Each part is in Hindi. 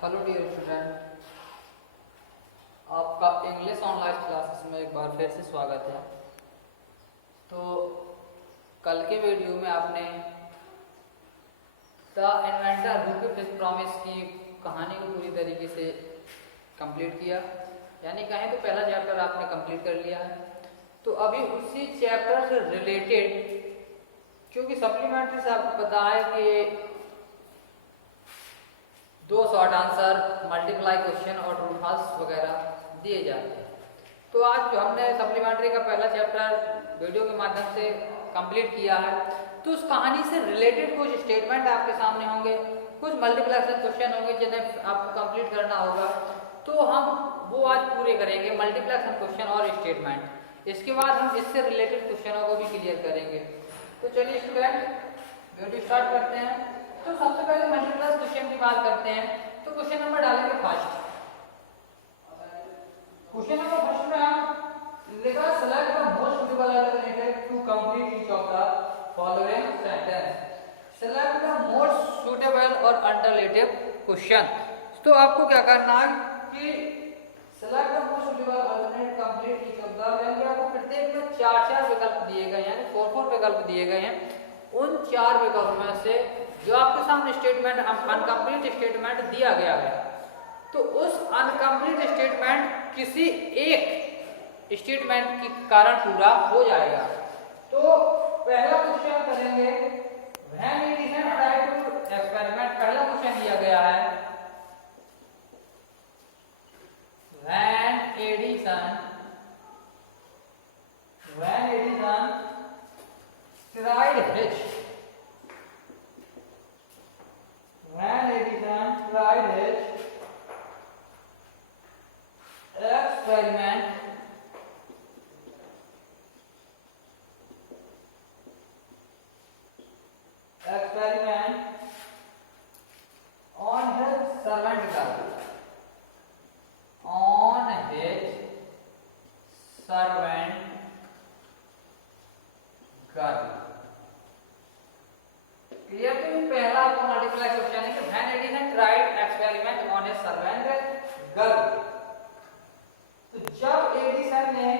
हेलो डियर स्टूडेंट, आपका इंग्लिश ऑनलाइन क्लासेस में एक बार फिर से स्वागत है। तो कल के वीडियो में आपने the inventor who kept his promise की कहानी को पूरी तरीके से कंप्लीट किया, यानी कहें तो पहला चैप्टर आपने कंप्लीट कर लिया है। तो अभी उसी चैप्टर से रिलेटेड, क्योंकि सप्लीमेंट्री से आपको पता है कि 2 शॉर्ट आंसर, मल्टीप्लाई क्वेश्चन और ट्रू फॉल्स वगैरह दिए जाते हैं। तो आज जो हमने सप्लीमेंट्री का पहला चैप्टर वीडियो के माध्यम से कंप्लीट किया है, तो उस कहानी से रिलेटेड कुछ स्टेटमेंट आपके सामने होंगे, कुछ मल्टीप्लिकेशन क्वेश्चन होंगे जिन्हें आपको कंप्लीट करना होगा। तो हम वो आज पूरे करेंगे, मल्टीप्लिकेशन क्वेश्चन और स्टेटमेंट। इसके बाद हम इससे रिलेटेड क्वेश्चनों को भी क्लियर करेंगे। तो चलिए स्टूडेंट वीडियो स्टार्ट करते हैं। तो सबसे पहले मल्टीप्लाई क्वेश्चन की बात करते हैं। तो क्वेश्चन नंबर डालेंगे फर्स्ट। क्वेश्चन नंबर फर्स्ट में हम लिखा select the most suitable alternative to complete each of the following sentence. Select the most suitable और अल्टरनेटिव क्वेश्चन। तो आपको क्या करना है कि select the most suitable alternative complete each of the, यानी आपको प्रत्येक में 4 विकल्प दिए गए हैं, यानी 4 विकल्प दिए गए हैं। उन 4 विकल्पों में से जो आपके सामने स्टेटमेंट अनकंप्लीट स्टेटमेंट दिया गया है, तो उस अनकंप्लीट स्टेटमेंट किसी एक स्टेटमेंट के कारण पूरा हो जाएगा। तो पहला क्वेश्चन करेंगे when Edison try to experiment. पहला क्वेश्चन दिया गया है when Edison tried his when Edison tried his experiment on his servant girl, clear. तो पहला आपको मल्टीप्लाई क्वेश्चन है कि when Edison tried experiment on A servant girl. तो जब एडिसन ने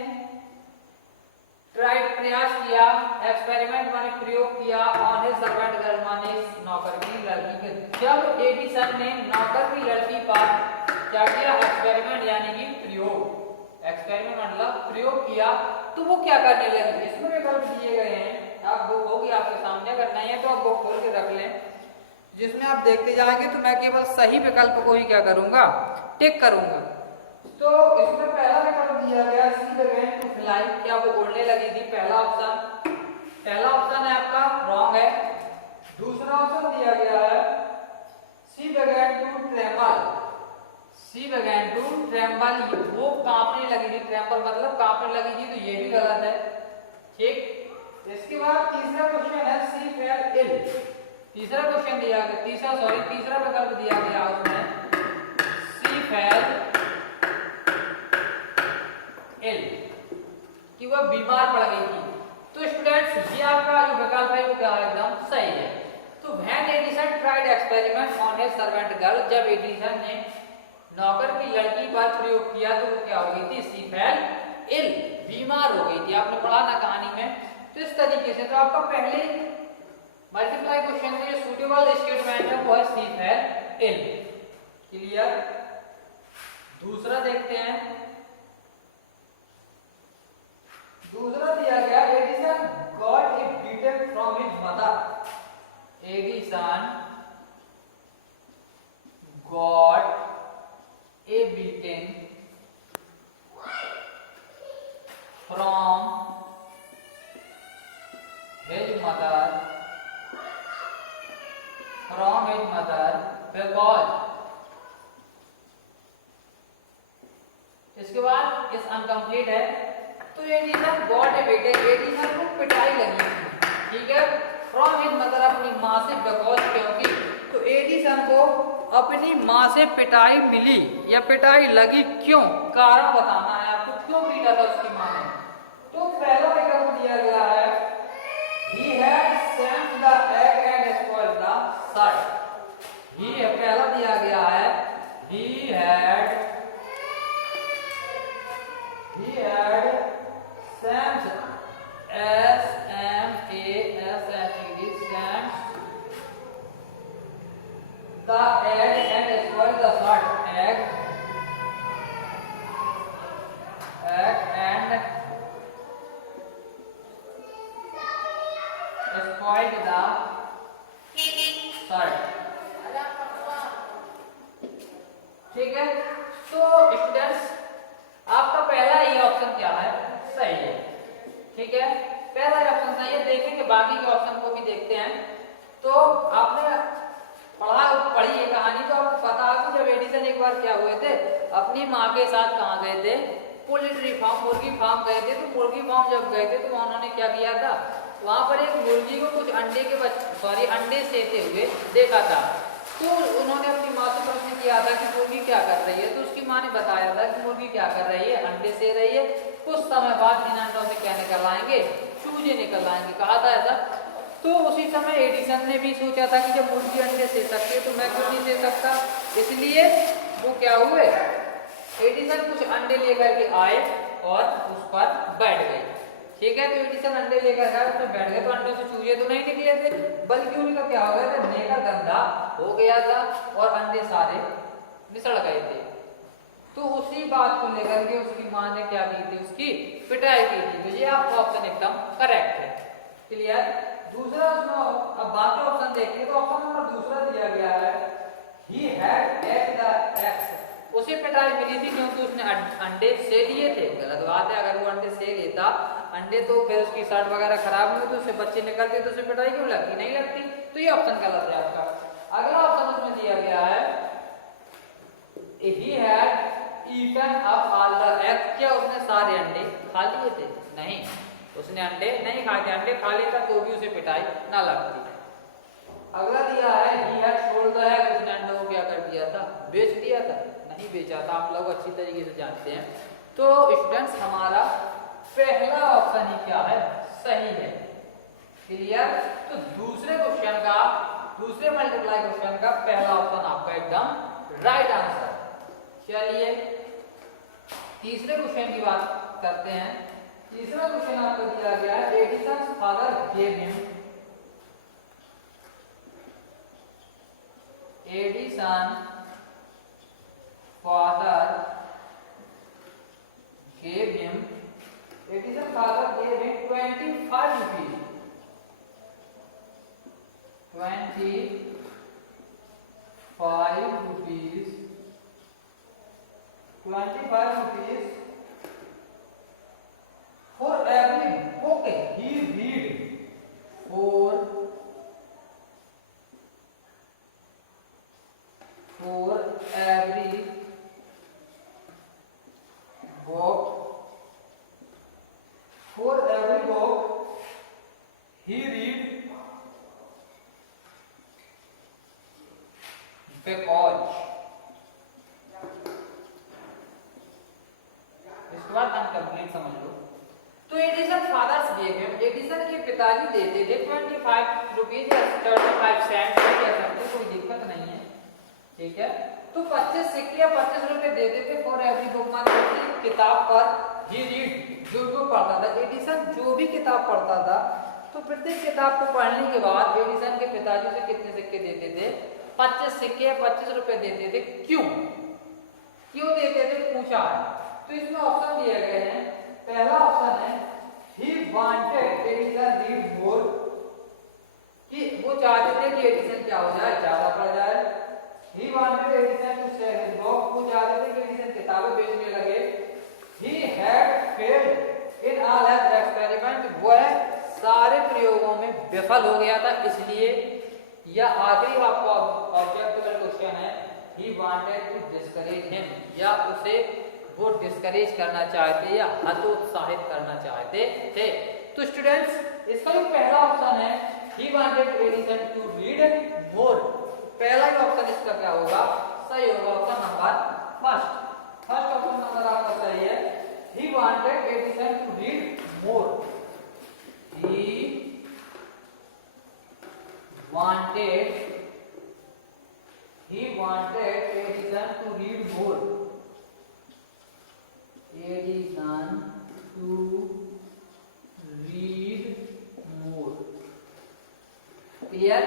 ट्राइड प्रयास किया, एक्सपेरिमेंट माने प्रयोग किया, ऑन ए सर्वेंट गर्ल माने नौकर की लड़की के, जब एडिसन ने नौकर की लड़की पर क्या किया, एक्सपेरिमेंट यानी कि प्रयोग, एक्सपेरिमेंट मतलब प्रयोग किया, तो वो क्या करने लगी। इसमें विकल्प दिए गए हैं, आप बुक होगी आपके सामने, अगर नहीं है तो आप बुक खोल के रख लें, जिसमें आप देखते जाएंगे। तो मैं केवल सही विकल्प को ही क्या करूंगा, टिक करूंगा। तो इसमें पहला विकल्प दिया गया सी बिगेन टू फ्लाई, क्या वो उड़ने लगी थी। पहला ऑप्शन है आपका रॉन्ग है। दूसरा ऑप्शन दिया गया है she began to tremble. She began to tremble, वो कांपने लगी थी। ट्रेम्बल मतलब कांपने लगी थी, तो ये भी गलत है। ठीक। इसके बाद तीसरा क्वेश्चन है सी फेल इल। तीसरा क्वेश्चन दिया गया, तीसरा विकल्प दिया गया उसमें सी फेल इल, कि वह बीमार पड़ गई थी। तो स्टूडेंट्स ये आपका जो विकल्प है वो क्या एकदम सही है। तो when Edison tried experiment on his servant girl, जब एडिसन ने नौकर की लड़की पर प्रयोग किया तो वो क्या हो गई थी, सी फेल इल, बीमार हो गई थी। आपने पढ़ा ना कहानी में। तो इस तरीके से तो आपका पहले मल्टीप्लाई क्वेश्चन के सूटेबल स्टेटमेंट है वो है सी फेल इल। क्लियर। दूसरा देखते हैं। दूसरा दिया गया Edison got a beaten from his mother. Edison got a beating from his mother because। इसके बाद इस अनकंप्लीट है। तो Edison got a beating, Edison को पिटाई लगी थी, ठीक है, फ्रॉम हिज मदर, अपनी माँ से, बिकॉज क्योंकि। तो एडिसन को अपनी माँ से पिटाई मिली या पिटाई लगी, क्यों, कारण बताना है आपको, क्यों पीटा था उसकी माँ ने। तो पहला विकल्प दिया गया है he had sent the egg and spoiled the shirt। ही पहला दिया गया है he had Sam's SMASHED Sam's the egg and spoiled the shot egg and spoiled the shot। ठीक है, तो स्टूडेंट्स आपका पहला ये ऑप्शन क्या है, सही है। ठीक है, पहला ये ऑप्शन सही है। देखेंगे बाकी के ऑप्शन को भी देखते हैं। तो आपने पढ़ी ये कहानी तो आपको पता है कि जब एडिसन एक बार क्या हुए थे, अपनी माँ के साथ कहाँ गए थे, पोल्ट्री फार्म, मुर्गी फार्म गए थे। तो मुर्गी फार्म जब गए थे तो उन्होंने क्या किया था, वहां पर एक मुर्गी को कुछ अंडे सेते हुए देखा था। तो उन्होंने अपनी माँ से प्रश्न किया था कि मुर्गी क्या कर रही है। तो उसकी माँ ने बताया था कि मुर्गी क्या कर रही है, अंडे से रही है। कुछ समय बाद इन अंडों से क्या निकल आएंगे, चूजे निकल आएंगे, कहा था ऐसा। तो उसी समय एडिसन ने भी सोचा था कि जब मुर्गी अंडे से सकती है तो मैं क्यों नहीं दे सकता। इसलिए वो क्या हुए, एडिसन कुछ अंडे लेकर के आए और उस पर बैठ गए। ठीक है, तो एडिसन अंडे लेकर गए, उसमें बैठ गए। तो अंडों से चूजे तो नहीं निकले थे, बल्कि उनका क्या हो गया था, नेका गंदा हो गया था और अंडे सारे निसड़ गए थे। तो उसी बात को लेकर के उसकी माँ ने क्या की थी, उसकी पिटाई की थी। तो ये आपका ऑप्शन एकदम करेक्ट है। क्लियर। दूसरा अब बाकी ऑप्शन देखिए, तो ऑप्शन नंबर दूसरा दिया गया है, he had ate the eggs। उसे पिटाई मिली थी क्योंकि उसने अंडे से लिए थे। गलत बात है, अगर वो अंडे से लेता अंडे तो फिर उसकी शर्ट वगैरह खराब हुई तो उससे बच्चे निकलते, तो उसे पिटाई क्यों लगती, नहीं लगती। तो ये ऑप्शन गलत है आपका। अगला ऑप्शन उसमें दिया गया है, he had eaten up all the eggs। क्या उसने सारे अंडे खा लिए थे, नहीं, उसने अंडे नहीं खाए थे। अंडे खा लेता तो भी उसे पिटाई ना लगती। अगला दिया है, he had sold the egg। उसने अंडों को क्या कर दिया था, बेच दिया था, नहीं बेचा था। आप लोग अच्छी तरीके से जानते हैं। तो स्टूडेंट्स हमारा पहला ऑप्शन ही क्या है, सही है। क्लियर। तो दूसरे मल्टीप्लाई क्वेश्चन का पहला ऑप्शन आपका एकदम राइट आंसर। चलिए तीसरे क्वेश्चन की बात करते हैं। तीसरा क्वेश्चन आपको दिया गया है, Edison's father gave him Edison father gave him 25 rupees 25 rupees for every book he read, for every book he read, because इसके बाद अनकम्प्लीट समझ लो। तो Edison father's gave him, Edison के पिताजी देते थे 25 रुपीज या 35 सेंट, कोई दिक्कत नहीं है। ठीक है, तो 25 सिक्के या 25 रुपए देते थे फॉर एवरी बुक, माने किताब पर ही रीड, जो पढ़ता था। एडिसन जो भी किताब पढ़ता था तो प्रत्येक किताब को पढ़ने के बाद एडिसन के पिताजी से कितने सिक्के देते थे, 25 सिक्के या 25 रुपए देते थे। क्यों देते थे, पूछा है। तो इसमें ऑप्शन दिए गए हैं। पहला ऑप्शन है, he wanted Edison read more, कि वो चाहते थे कि एडिसन क्या हो जाए, ज्यादा पढ़ जाए। he wanted Edison to sell his book, वो चाहते थे कि एडिसन किताबें बेचने लगे। he had failed in all his experiment, वह सारे प्रयोगों में विफल हो गया था, इसलिए। या आखिरी आपका ऑब्जेक्टिव क्वेश्चन है, he wanted to discourage him, या उसे वो डिस्करेज करना चाहते या हतोत्साहित करना चाहते थे। तो स्टूडेंट्स इसका जो पहला ऑप्शन है, he wanted Edison to read more, पहला ही ऑप्शन इसका क्या होगा, सही होगा, option number first option number आपका सही है। he wanted Edison to read more, he wanted He wanted Edison to read more. Edison to read more. Clear?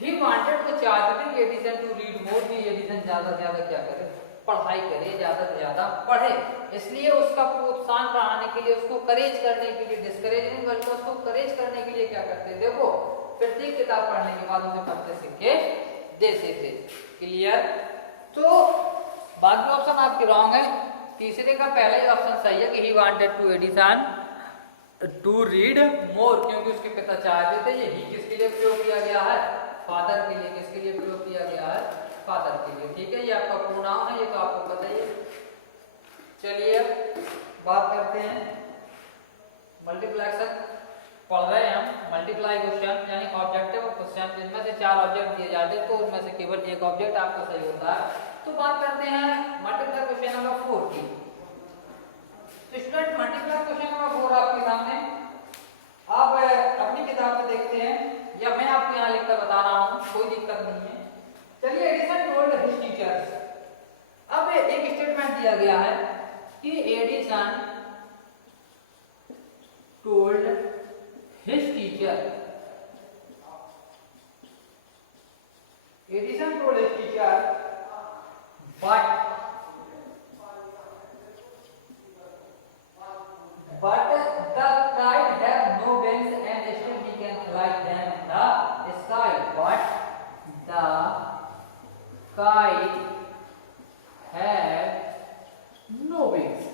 He wanted तो चाहते थे कि एडिसन टू रीड मोर, कि एडिसन ज्यादा से ज्यादा क्या करे, पढ़ाई करे, ज्यादा से ज्यादा पढ़े। इसलिए उसका प्रोत्साहन बढ़ाने के लिए, उसको करेज करने के लिए, डिस्करेज नहीं बल्कि उसको करेज करने के लिए क्या करते थे वो, प्रत्येक किताब पढ़ने के बाद उसे पढ़ते सिक्के देते थे। क्लियर? तो बाकी ऑप्शन आपके रॉन्ग है। तीसरे का पहला ही ऑप्शन सही है कि he wanted to Edison to read more, क्योंकि उसके पिता चाहते थे। ये ही किसके लिए प्रयोग किया गया है, फादर के लिए। किसके लिए प्रयोग किया गया है, फादर के लिए। ठीक है, ये आपका प्रोनाउन है, ये तो आपको पता ही है। चलिए बात करते हैं मल्टीप्लेक्शन। पढ़ रहे हैं हम मल्टीप्लाई क्वेश्चन यानी ऑब्जेक्टिव क्वेश्चन, जिनमें से 4 ऑब्जेक्ट दिए जाते हैं तो उनमें से केवल एक ऑब्जेक्ट आपको सही होता है। तो बात करते हैं मल्टीप्लाई क्वेश्चन नंबर 4 की। तो स्टूडेंट मल्टीप्लाई क्वेश्चन नंबर 4 आपके सामने, आप अपनी किताब से देखते हैं या मैं आपको यहाँ लिखकर बता रहा हूँ, कोई दिक्कत नहीं है। चलिए, एडिसन टोल्ड हिज टीचर्स। अब एक स्टेटमेंट दिया गया है कि Edison told his teacher, Edison told his teacher but the kite have no wings and still we can fly them in the sky. But the kite have no wings.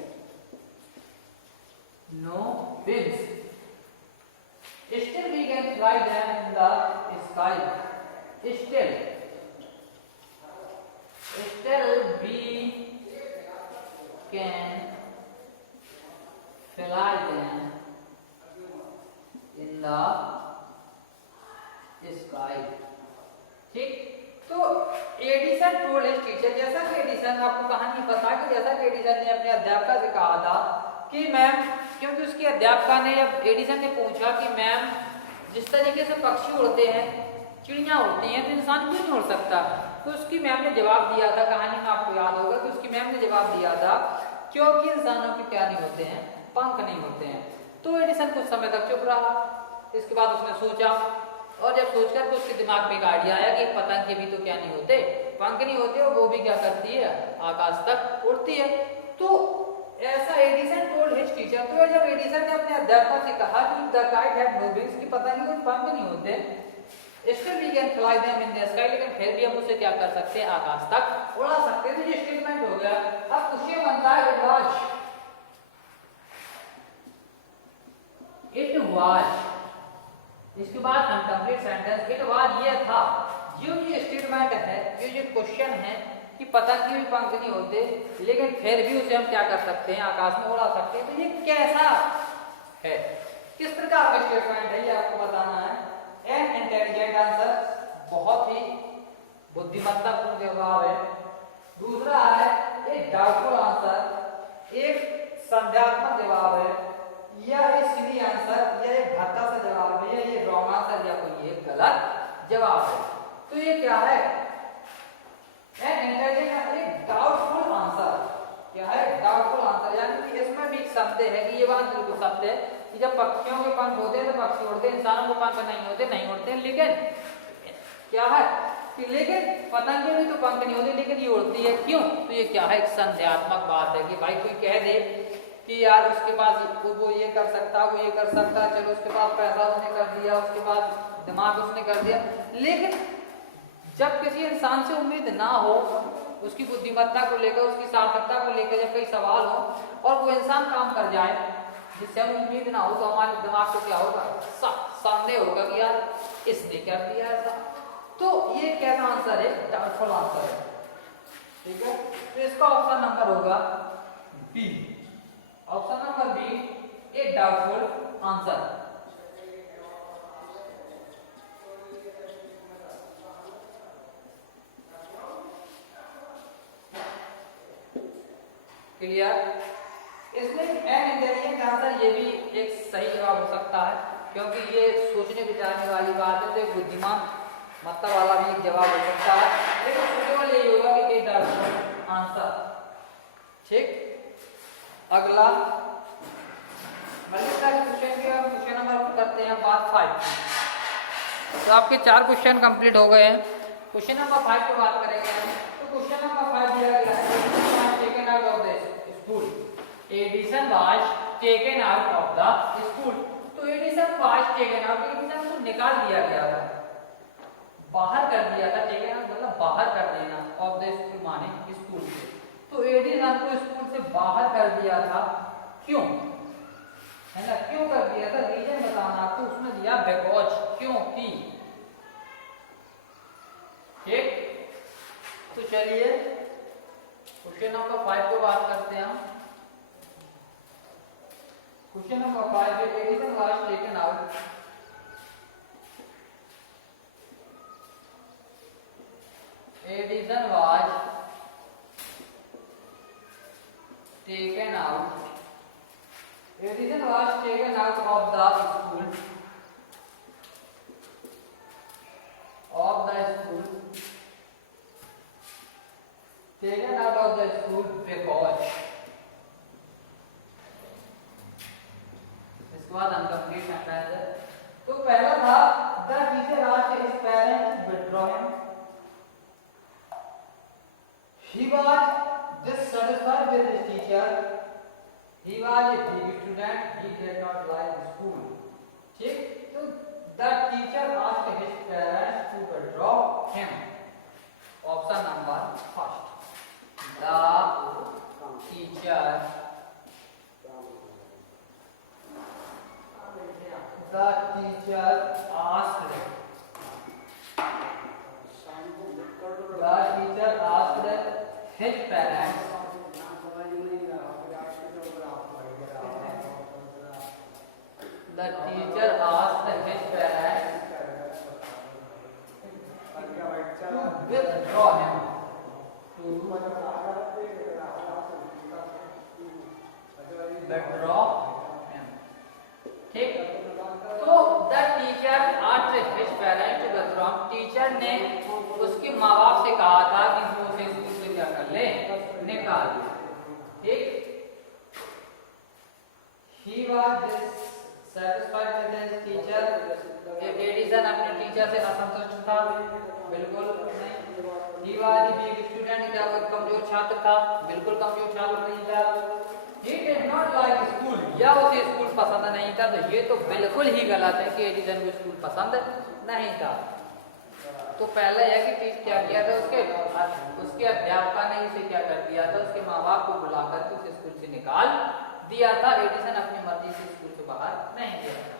No wings. Still we can fly them in the sky. Still we can fly them in the sky. ठीक, तो एडिसन टोल्ड हिज टीचर, जैसा कि एडिसन, आपको कहानी पता कि जैसा कि एडिसन ने अपने अध्यापिका से कहा था कि मैम, क्योंकि उसकी अध्यापिका ने, जब एडिसन ने पूछा कि मैम जिस तरीके से पक्षी उड़ते हैं, चिड़िया उड़ती हैं, तो इंसान क्यों नहीं उड़ सकता, तो उसकी मैम ने जवाब दिया था, कहानी में आपको याद होगा कि उसकी मैम ने जवाब दिया था क्योंकि इंसानों के क्या नहीं होते हैं, पंख नहीं होते हैं। तो एडिसन कुछ समय तक चुप रहा। इसके बाद उसने सोचा, और जब सोचकर तो उसके दिमाग में एक आइडिया आया कि पतंग के भी तो क्या नहीं होते, पंख नहीं होते, और वो भी क्या करती है, आकाश तक उड़ती है। तो ऐसा एडिसन टोल्ड हिज टीचर। तो जब एडिसन ने अपने अध्यापक से कहा कि the kite have no wings, कि पतंग के पंख नहीं होते, still we can fly them in the sky, लेकिन फिर भी हम उसे क्या कर सकते हैं, आकाश तक उड़ा सकते हैं। तो ये स्टेटमेंट हो गया। अब क्वेश्चन बनता है इट वाज, इसके बाद अनकंप्लीट सेंटेंस, इट वाज ये था, जो ये स्टेटमेंट है, ये जो क्वेश्चन है कि पतंग के भी पंख नहीं होते लेकिन फिर भी उसे हम क्या कर सकते हैं, आकाश में उड़ा सकते हैं। तो ये कैसा है, किस प्रकार का स्टेटमेंट है, ये आपको बताना है। एन इंटेलिजेंट आंसर, बहुत ही बुद्धिमत्तापूर्ण जवाब है। दूसरा है एक डाउटफुल आंसर, एक संदेहात्मक जवाब है, या एक सिली आंसर, या एक भद्दा सा जवाब है, या ये रॉन्ग आंसर, या कोई एक गलत जवाब है। तो ये क्या है, एन इंटेलिजेंट, एक डाउटफुल आंसर। क्या है, डाउटफुल आंसर, यानी कि इसमें भी संदेह है कि ये बात बिल्कुल सत्य है कि जब पक्षियों के पंख होते हैं तो पक्षी उड़ते हैं, इंसानों के पंख नहीं होते, नहीं उड़ते, लेकिन क्या है कि लेकिन पतंग के भी तो पंख नहीं होते लेकिन ये उड़ती है, क्यों? तो ये क्या है, एक संदेहात्मक बात है कि भाई कोई कह दे कि यार उसके पास वो ये कर सकता, वो ये कर सकता, चलो उसके पास पैसा उसने कर दिया, उसके पास दिमाग उसने कर दिया, लेकिन जब किसी इंसान से उम्मीद ना हो, उसकी बुद्धिमत्ता को लेकर, उसकी सार्थकता को लेकर जब कई सवाल हो और वो इंसान काम कर जाए जिससे हम उम्मीद ना हो, तो हमारे दिमाग को क्या होगा, संदेह होगा कि यार इसने कर दिया ऐसा। तो ये कैसा आंसर है, डाउटफुल आंसर है। ठीक है, तो इसका ऑप्शन नंबर होगा बी। ऑप्शन नंबर बी, ए डाउटफुल आंसर। क्लियर? इसमें एन इंटेलिजेंट आंसर ये भी एक सही जवाब हो सकता है, क्योंकि ये सोचने विचारने वाली बात है। तो एक बुद्धिमान मतलब वाला भी एक जवाब हो सकता है, लेकिन सुटेबल यही होगा कि ए दैट आंसर। ठीक, अगला मल्टीप्लाई क्वेश्चन के हम क्वेश्चन नंबर करते हैं बात 5। तो आपके 4 क्वेश्चन कंप्लीट हो गए हैं। क्वेश्चन नंबर 5 की बात करेंगे हम। तो क्वेश्चन नंबर 5 दिया गया है taken out of the school, Edison was taken out of the school. तो Edison was taken out, Edison को निकाल दिया गया था, बाहर कर दिया था। टेकन आउट मतलब बाहर कर देना, ऑफ द स्कूल माने स्कूल से। तो एडिसन को स्कूल से बाहर कर दिया था, क्यों है ना, क्यों कर दिया था, रीजन बताना। तो उसने दिया बिकॉज, क्योंकि। ठीक, तो चलिए क्वेश्चन नंबर 5 को बात करते हैं हम। क्वेश्चन नंबर 5 में Edison was taken out, Edison was taken out, Edison was taken out of the school, of the school, taken out of the school because। इसके बाद हम कंप्लीट सेंटेंस है। तो पहला था the teacher asked his parents to withdraw him, he was dissatisfied with his teacher, he was a big student, he did not like school। ठीक, तो the teacher asked his parents to withdraw him। Option number first, the teacher asked his parents the teacher asked his parents to withdraw him, to withdraw him। ठीक, तो the teacher asked his parents to withdraw him, teacher ने उसके माँ बाप से कहा था कि वो उसे स्कूल से क्या कर ले, निकाल दे। ठीक, he was dissatisfied with his teacher, Edison अपने टीचर से असंतुष्ट था, बिल्कुल नहीं। he was a weak student, क्या वो कमजोर छात्र था, बिल्कुल कमजोर छात्र नहीं था। he did not like school, या उसे स्कूल पसंद नहीं था। तो ये तो बिल्कुल ही गलत है कि एडिसन को स्कूल पसंद नहीं था। तो पहले यह कि टीचर क्या किया था, उसके अध्यापक ने इसे क्या कर दिया था, उसके माँ बाप को बुलाकर के उसे स्कूल से निकाल दिया था। एडिसन अपनी मर्जी से स्कूल से बाहर नहीं गया था।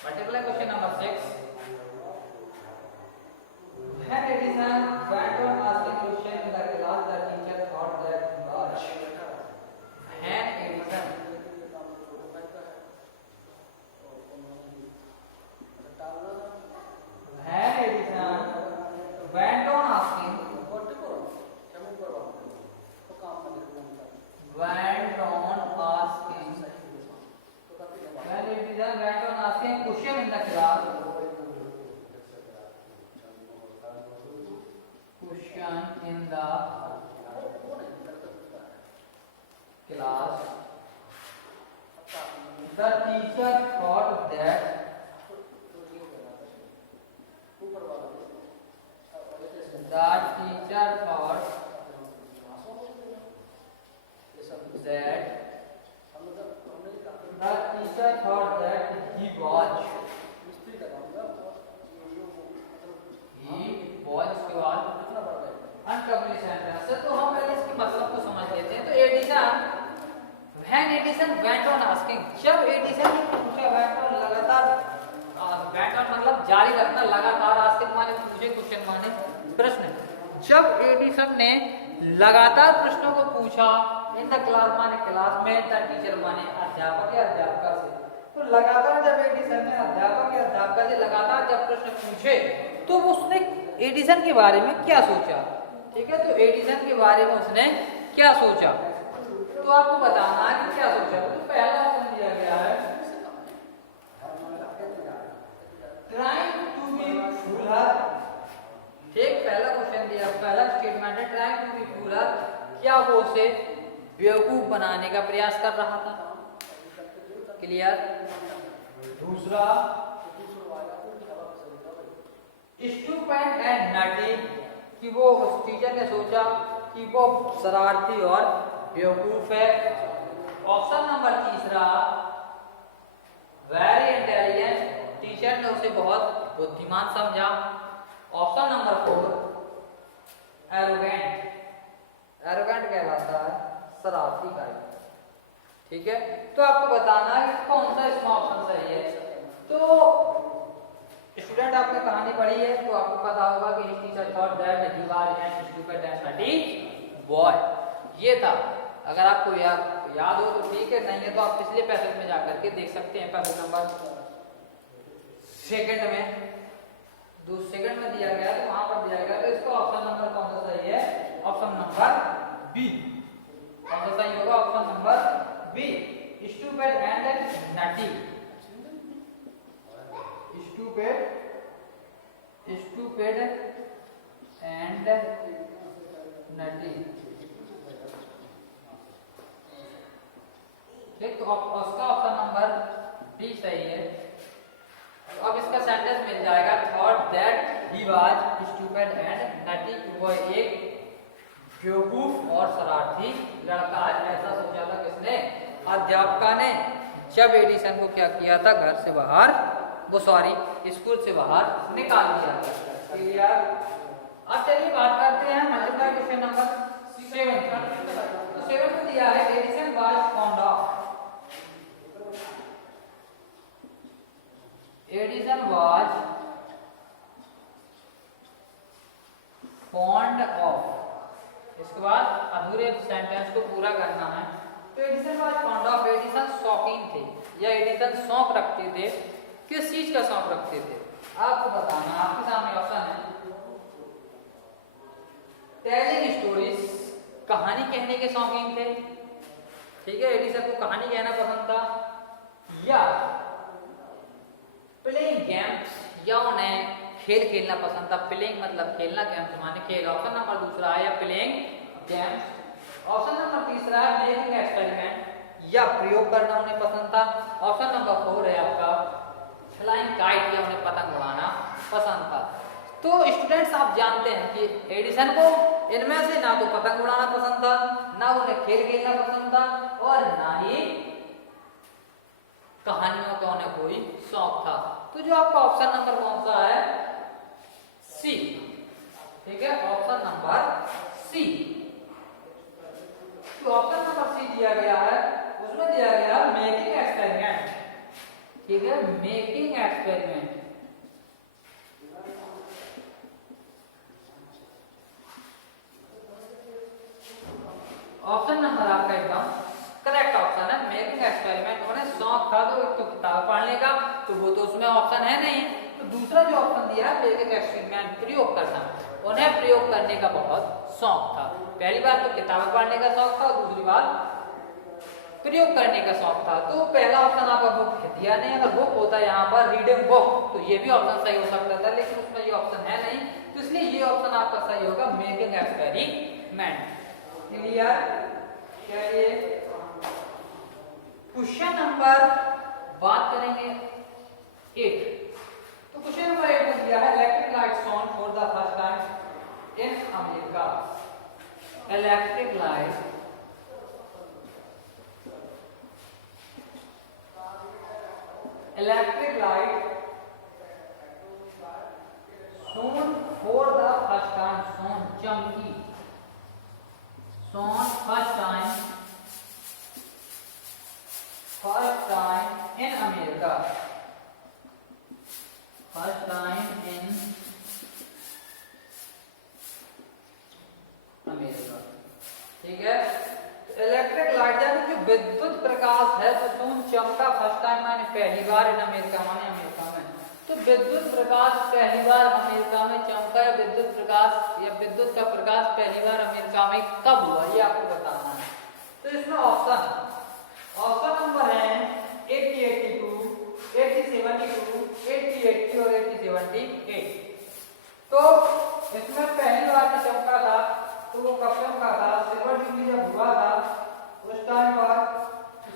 Particular question number 6, when Edison went on asking question in the class, the teacher thought that he was। when Edison went on asking, question in the class, question in the class, the teacher thought that he was उसके बाद अनकम्प्लीट सेंटेंस है। तो हम पहले इसके मतलब को समझ लेते हैं। तो Edison, when Edison went on asking, जब एडिसन ने पूछा, वेंट ऑन लगातार, वेंट ऑन मतलब जारी रखना, लगातार, आस्किंग माने पूछे, क्वेश्चन माने प्रश्न। जब एडिसन ने लगातार प्रश्नों को पूछा, इन द क्लास माने क्लास में, द टीचर माने अध्यापक या अध्यापिका से। तो लगातार जब एडिसन ने अध्यापक या अध्यापिका से लगातार जब प्रश्न पूछे, तो उसने एडिसन के बारे में क्या सोचा। ठीक है, तो एडिसन के बारे में उसने क्या सोचा, तो आपको बताना है कि क्या सोचा। तो पहला ऑप्शन दिया गया है, ट्राइंग टू बी फूल हर एक पहला क्वेश्चन दिया, पहला स्टेटमेंट है ट्राइंग टू बी रूरल, क्या वो उसे बेवकूफ बनाने का प्रयास कर रहा था? क्लियर। दूसरा स्टूपिड एंड नटी, कि वो उस टीचर ने सोचा कि वो शरारती और बेवकूफ है। ऑप्शन नंबर तीसरा वेरी इंटेलिजेंट, टीचर ने उसे बहुत बुद्धिमान समझा। ऑप्शन नंबर 4 एरोगेंट, एरोगेंट कहलाता है शरारती का। ठीक है, तो आपको बताना है कि कौन सा इसमें ऑप्शन सही है। तो स्टूडेंट आपने कहानी पढ़ी है तो आपको पता होगा कि his teacher thought that he was an stupid and nutty boy, ये था। अगर आपको याद हो तो ठीक है, नहीं है तो आप पिछले पैसेज में जाकर के देख सकते हैं। पैसेज नंबर सेकंड में, सेकंड में दिया गया तो वहां पर दिया गया, तो इसका ऑप्शन नंबर कौन सा सही है? Option number B. कौन सा सही होगा? Option number B, stupid and nutty. Stupid and nutty. ठीक, तो उसका ऑप्शन नंबर बी सही है। अब इसका सेंटेंस मिल जाएगा thought that he was stupid and nutty, वो एक बेवकूफ और शरारती लड़का है, ऐसा सोचा था किसने? अध्यापिका ने, जब एडिसन को क्या किया था, घर से बाहर, वो सॉरी स्कूल से बाहर निकाल दिया था। क्लियर। अब चलिए बात करते हैं मल्टीप्लाई क्वेश्चन नंबर 7 का। तो 7 में दिया है Edison was found of, Edison was fond of, इसके बाद अधूरे सेंटेंस को पूरा करना है। तो Edison was fond of, Edison शौकीन थे या एडिसन शौक रखते थे। किस चीज का शौक रखते थे? आपको बताना, आपके सामने ऑप्शन है। टेलिंग स्टोरीज, कहानी कहने के शौकीन थे। ठीक है, एडिसन को कहानी कहना पसंद था। या प्लेइंग गेम्स, या उन्हें खेल खेलना पसंद था। प्लेइंग मतलब खेलना, गेम्स माने खेल। ऑप्शन नंबर दूसरा है प्लेइंग गेम्स। ऑप्शन नंबर तीसरा है मेकिंग एक्सपेरिमेंट, या प्रयोग करना उन्हें पसंद था। ऑप्शन नंबर 4 है आपका फ्लाइंग काइट, या उन्हें पतंग उड़ाना पसंद था। तो स्टूडेंट्स आप जानते हैं कि एडिसन को इनमें से ना तो पतंग उड़ाना पसंद था, ना उन्हें खेल खेलना पसंद था, और ना ही कहानियों का उन्हें कोई शौक था। तो जो आपका ऑप्शन नंबर कौन सा है? सी। ठीक है, ऑप्शन नंबर सी। तो ऑप्शन नंबर सी दिया गया है, उसमें दिया गया मेकिंग एक्सपेरिमेंट। ठीक है, मेकिंग एक्सपेरिमेंट। ऑप्शन नंबर आपका एकदम करेक्ट ऑप्शन है, मेकिंग एक्सपेरिमेंट। उन्हें शौक था तो एक तो किताब पढ़ने का, तो वो तो उसमें ऑप्शन है नहीं। तो दूसरा जो ऑप्शन दिया है मेकिंग एक्सपेरिमेंट, प्रयोग करना, उन्हें प्रयोग करने का बहुत शौक था। पहली बार तो किताबें पढ़ने का शौक था, दूसरी बार प्रयोग करने का शौक था। तो पहला ऑप्शन आपका बुक दिया नहीं, अगर बुक होता यहाँ पर रीडिंग बुक तो ये भी ऑप्शन सही हो सकता था, लेकिन उसमें ये ऑप्शन है नहीं, तो इसलिए ये ऑप्शन आपका सही होगा मेकिंग एक्सपेरिमेंट। क्लियर। चलिए क्वेश्चन नंबर बात करेंगे 8। तो क्वेश्चन नंबर 8 में दिया है electric light shone for the first time in America. Electric light shone for the first time, shone चमकी, shone first time in America, first time in America. ठीक है, इलेक्ट्रिक लाइट यानी जो विद्युत प्रकाश है, तो शोन चमका फर्स्ट टाइम माने पहली बार इन अमेरिका, माने अमेरिका में। तो विद्युत प्रकाश पहली बार अमेरिका में चमका, या विद्युत प्रकाश या विद्युत का प्रकाश पहली बार अमेरिका में कब हुआ, ये आपको बताना है। तो इसमें ऑप्शन नंबर है 80, 82, 80, 72, 80, 80 और 80, 78। तो इसमें पहली बार जो चमका था तो वो कब चमका था, सिल्वर जुबली जब हुआ था उस टाइम पर।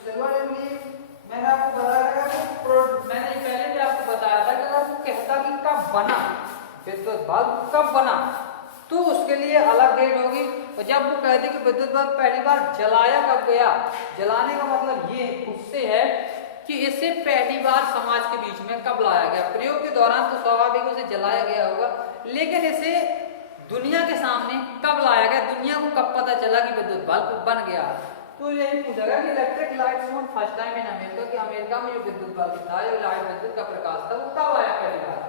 सिल्वर जुबली मैंने आपको बताया था कि मैंने पहले भी आपको बताया था कि अगर वो कहता कि कब बना विद्युत बल्ब, कब बना, तो उसके लिए अलग डेट होगी। और जब वो कहते कि विद्युत बल्ब पहली बार जलाया कब गया, जलाने का मतलब ये उससे है कि इससे पहली बार समाज के बीच में कब लाया गया। प्रयोग के दौरान तो स्वाभाविक उसे जलाया गया होगा, लेकिन इसे दुनिया के सामने कब लाया गया, दुनिया को कब पता चला कि विद्युत बल्ब बन गया। तो यही पूछा कि electric lights one first time in America, कि अमेरिका में जो विद्युत बल्ब था, जो लाइट विद्युत का प्रकाश था, वो कब आया पहली बार।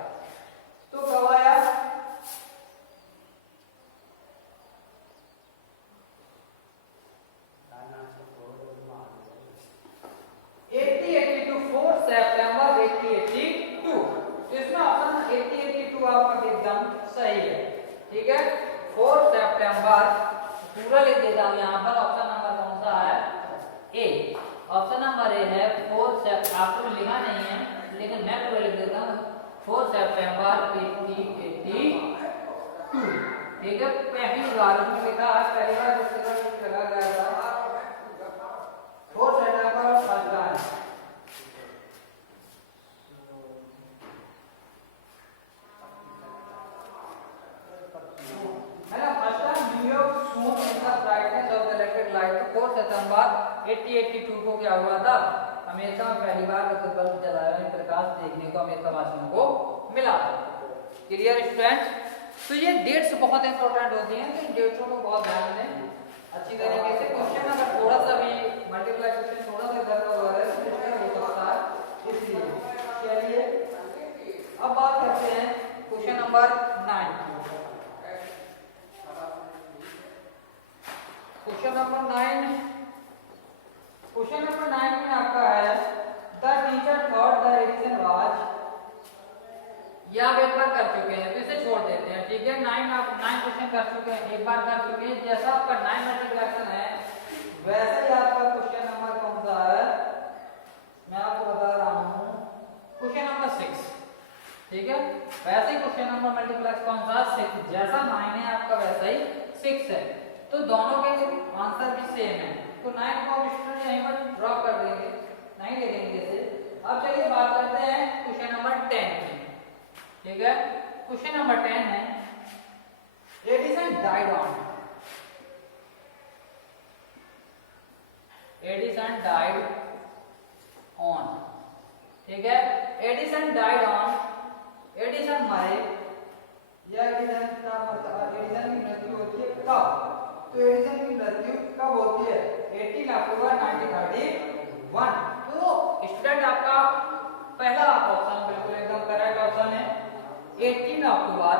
तो कब आया, 1882, 4 सितंबर 1882। तो इसमें ऑप्शन 1882 आपका एकदम सही है। ठीक है, 4 सितंबर पूरा लिख देता हूं यहाँ पर। ऑप्शन नंबर कौन सा है, ए। ऑप्शन नंबर ए है 4 सितंबर। आपको लिखा नहीं है लेकिन मैं पूरा लिख देता हूँ, 4 सितंबर 1882। ठीक है, पहली बार उसने लिखा, पहली बार जब सिल्वर लगा गया था 4 सितंबर फर्स्ट टाइम। सितंबर 1882 को क्या हुआ था, अमेरिका में पहली बार विद्युत बल्ब जलाया हुआ प्रकाश देखने को अमेरिका वासियों को मिला। Clear students. तो ये डेट्स बहुत इंपॉर्टेंट होती हैं, तो इन डेट्सों को बहुत ध्यान दें अच्छी तरीके से। क्वेश्चन अगर थोड़ा सा भी मल्टीप्लिकेशन थोड़ा सा इधर का उधर है तो डिस्टर्ब हो सकता है, इसलिए चलिए अब बात करते हैं question number 9। Question number 9, question number 9 में आपका है the teacher thought the Edison was, या आप एक बार कर चुके हैं तो इसे छोड़ देते हैं। ठीक है, 9 क्वेश्चन कर चुके हैं, एक बार कर चुके हैं। जैसा आपका 9 मल्टीप्लिकेशन है वैसे ही आपका क्वेश्चन नंबर कौन सा है, मैं आपको बता रहा हूँ, क्वेश्चन नंबर 6। ठीक है, वैसे ही क्वेश्चन नंबर मल्टीप्लेक्स कौन सा, 6। जैसा 9 है आपका वैसा ही 6 है, तो दोनों के आंसर भी सेम है। तो 9 को हम स्टूडेंट यहीं पर ड्रॉप कर देंगे, नहीं ले लेंगे जैसे। अब चलिए बात करते हैं क्वेश्चन नंबर 10 की। ठीक है, क्वेश्चन नंबर 10 है Edison died on, Edison died on. ठीक है, एडिसन डाइड ऑन, एडिसन मरे या एडिसन का मतलब एडिसन की मृत्यु होती है कब, तो एडिसन की मृत्यु कब होती है, 18 अक्टूबर 1931। तो स्टूडेंट आपका पहला ऑप्शन बिल्कुल एकदम करेक्ट ऑप्शन है, 18 अक्टूबर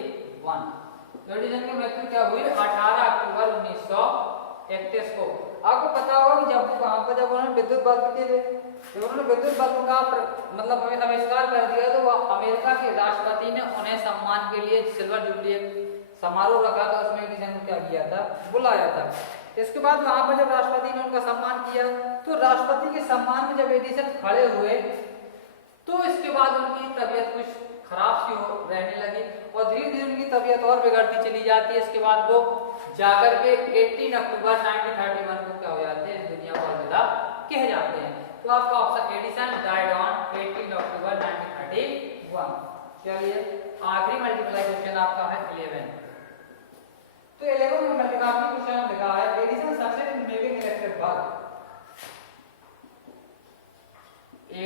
1931। तो एडिसन की मृत्यु क्या हुई, 18 अक्टूबर 1931 को। आपको पता होगा कि जब वहां पर जब उन्होंने विद्युत बल्ब के लिए, जब उन्होंने विद्युत बल्ब का मतलब हमें आविष्कार कर दिया, तो अमेरिका के राष्ट्रपति ने उन्हें सम्मान के लिए सिल्वर जुबली समारोह रखा था, उसमें एडिसन को क्या किया था, बुलाया था। इसके बाद वहां पर जब राष्ट्रपति ने उनका सम्मान किया, तो राष्ट्रपति के सम्मान में जब एडिसन खड़े हुए तो इसके बाद उनकी तबीयत कुछ खराब सी रहने लगी और धीरे धीरे उनकी तबीयत और बिगड़ती चली जाती है। इसके बाद वो जाकर के 18 अक्टूबर 1931 को क्या हो जाते हैं, दुनिया को अलविदा कह जाते हैं। तो आपका ऑप्शन एडिसन डाइड ऑन 18 अक्टूबर 1931। चलिए आखिरी मल्टीप्लाई क्वेश्चन आपका है 11। तो 11 में मल्टीप्लाई क्वेश्चन लिखा है Edison success in making electric bulb,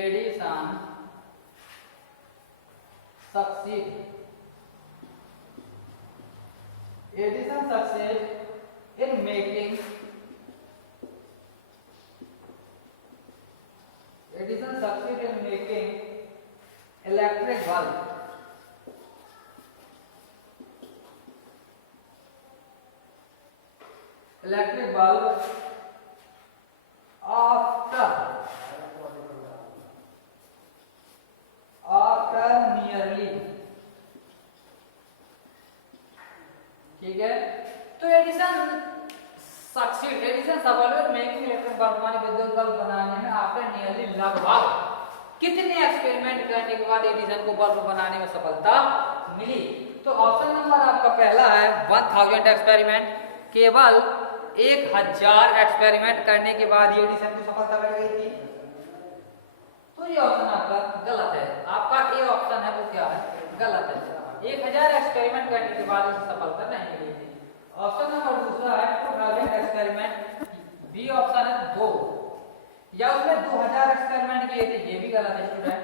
Edison succeed, Edison succeed in making, Edison succeed in making electric bulb, electric bulb after nearly ठीक है। तो एडिशन सक्सीड, एडिशन सफल हुए मेकिंग इलेक्ट्रॉन बल्ब माने विद्युत बल्ब बनाने में आफ्टर नियरली लगभग कितने एक्सपेरिमेंट करने के बाद एडिशन को बल्ब बनाने में सफलता मिली? तो ऑप्शन नंबर आपका पहला है 1000 एक्सपेरिमेंट, केवल 1000 एक्सपेरिमेंट करने के बाद ये एडिशन को सफलता मिल गई थी। तो ये ऑप्शन आपका गलत है, आपका ए ऑप्शन है वो क्या है, गलत है। 1000 एक्सपेरिमेंट करने के बाद इसे सफलता नहीं मिली थी। ऑप्शन नंबर दूसरा है 2000 एक्सपेरिमेंट, बी ऑप्शन है 2, या उसमें 2000 एक्सपेरिमेंट किए थे, ये भी गलत है स्टूडेंट।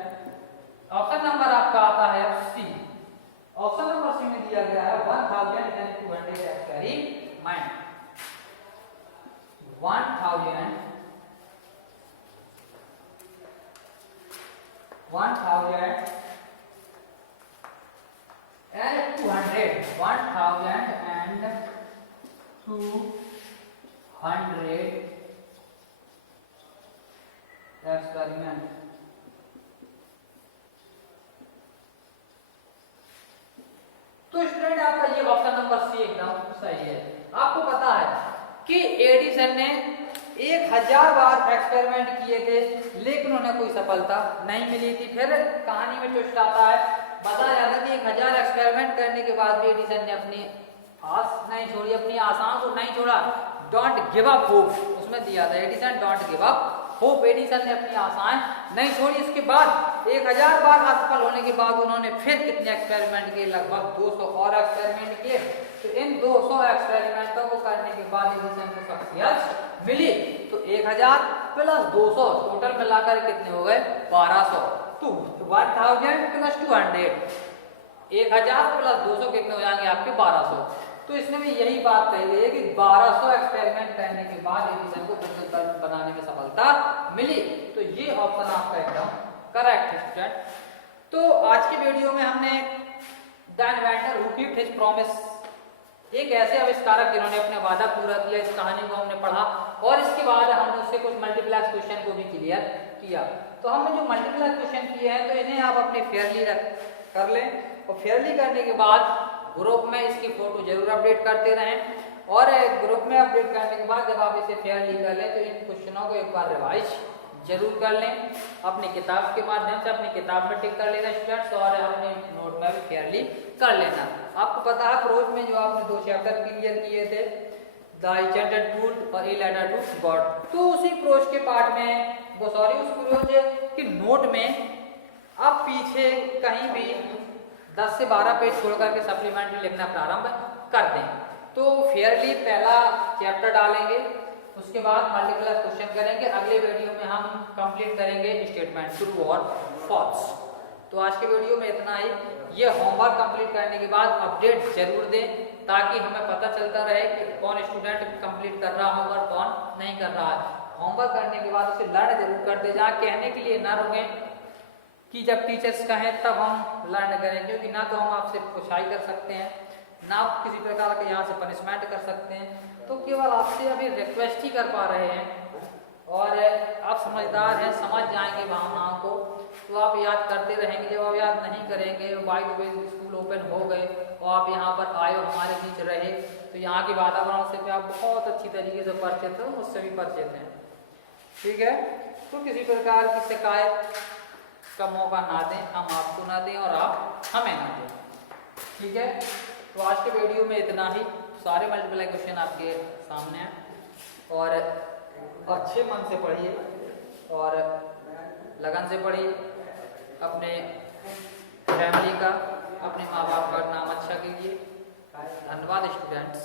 ऑप्शन नंबर आपका आता है सी, ऑप्शन नंबर सी में दिया गया है 1200 एक्सपेरिमेंट, 1000 and 200 एक्सपेरिमेंट। तो स्टूडेंट आपका ये ऑप्शन नंबर सी एकदम सही है। आपको पता है कि एडिसन ने 1000 बार एक्सपेरिमेंट किए थे लेकिन उन्हें कोई सफलता नहीं मिली थी। फिर कहानी में ट्विस्ट आता है, बताया जाता है कि 1000 एक्सपेरिमेंट करने के बाद भी एडिसन ने अपनी आस नहीं छोड़ी, अपनी आशाओं को नहीं छोड़ा। डोंट गिव अप होप उसमें दिया था, Edison don't give up hope, Edison ने अपनी आशाएं नहीं छोड़ी। इसके बाद 1000 बार असफल होने के बाद उन्होंने फिर कितने एक्सपेरिमेंट किए, लगभग 200 और एक्सपेरिमेंट किए। तो इन 200 एक्सपेरिमेंटों को करने के बाद एडिसन को सक्सेस मिली। तो 1000 प्लस 200 टोटल मिलाकर कितने हो गए, 1200। तो 1000 प्लस 200, 1000 प्लस 200 कितने हो जाएंगे आपके 1200। तो इसमें भी यही बात कही गई है कि 1200 एक्सपेरिमेंट करने के बाद एडिसन को विद्युत बल्ब बनाने में सफलता मिली। तो ये ऑप्शन आपका एकदम करेक्ट है स्टूडेंट। तो आज की वीडियो में हमने the inventor who kept his promise, एक ऐसे आविष्कारक जिन्होंने अपना वादा पूरा किया, इस कहानी को हमने पढ़ा और इसके बाद हमने उससे कुछ मल्टीप्लेक्स क्वेश्चन को भी क्लियर किया। तो हमने जो मल्टीप्लेक्स क्वेश्चन किए हैं तो इन्हें आप अपने फेयरली कर लें और फेयरली करने के बाद ग्रुप में इसकी फोटो जरूर अपडेट करते रहें और ग्रुप में अपडेट करने के बाद जब आप इसे फेयरली कर लें तो इन क्वेश्चनों को एक बार रिवाइज जरूर कर लें। अपनी किताब के माध्यम से अपनी किताब में टिक कर लेना स्टूडेंट्स और अपने नोट में भी फेयरली कर लेना। आपको पता है प्रोज में जो आपने 2 चैप्टर क्लियर किए थे, द एन्चेंटेड टूल और ए लेटर टू गॉड, तो उसी प्रोज के पार्ट में उस प्रोज के नोट में आप पीछे कहीं भी 10 से 12 पेज छोड़ करके सप्लीमेंट्री लिखना प्रारंभ कर दें। तो फेयरली पहला चैप्टर डालेंगे, उसके बाद मल्टीप्लेक्स क्वेश्चन करेंगे। अगले वीडियो में हम कंप्लीट करेंगे स्टेटमेंट ट्रू और फॉल्स। तो आज के वीडियो में इतना ही। ये होमवर्क कंप्लीट करने के बाद अपडेट जरूर दें ताकि हमें पता चलता रहे कि कौन स्टूडेंट कंप्लीट कर रहा होगा कौन नहीं कर रहा है। होमवर्क करने के बाद उसे लर्न जरूर करते जाएं, कहने के लिए ना रुकें कि जब टीचर्स कहें तब हम लर्न करें, क्योंकि ना तो हम आपसे पुछाई कर सकते हैं ना आप किसी प्रकार के यहाँ से पनिशमेंट कर सकते हैं। तो केवल आपसे अभी रिक्वेस्ट ही कर पा रहे हैं और आप समझदार हैं, समझ जाएंगे भावनाओं को तो आप याद करते रहेंगे। जब आप याद नहीं करेंगे, by the way school open हो गए और आप यहाँ पर आए हो हमारे बीच रहे तो यहाँ के वातावरण से भी आप बहुत अच्छी तरीके से परिचित हो, मुझसे भी परिचित हैं, ठीक है। तो किसी प्रकार की शिकायत का मौका ना दें, हम आपको ना दें और आप हमें ना दें, ठीक है। तो आज के वीडियो में इतना ही। सारे मल्टीप्लाई क्वेश्चन आपके सामने हैं और अच्छे मन से पढ़िए और लगन से पढ़िए। अपने फैमिली का, अपने माँ बाप का नाम अच्छा कीजिए। धन्यवाद स्टूडेंट्स।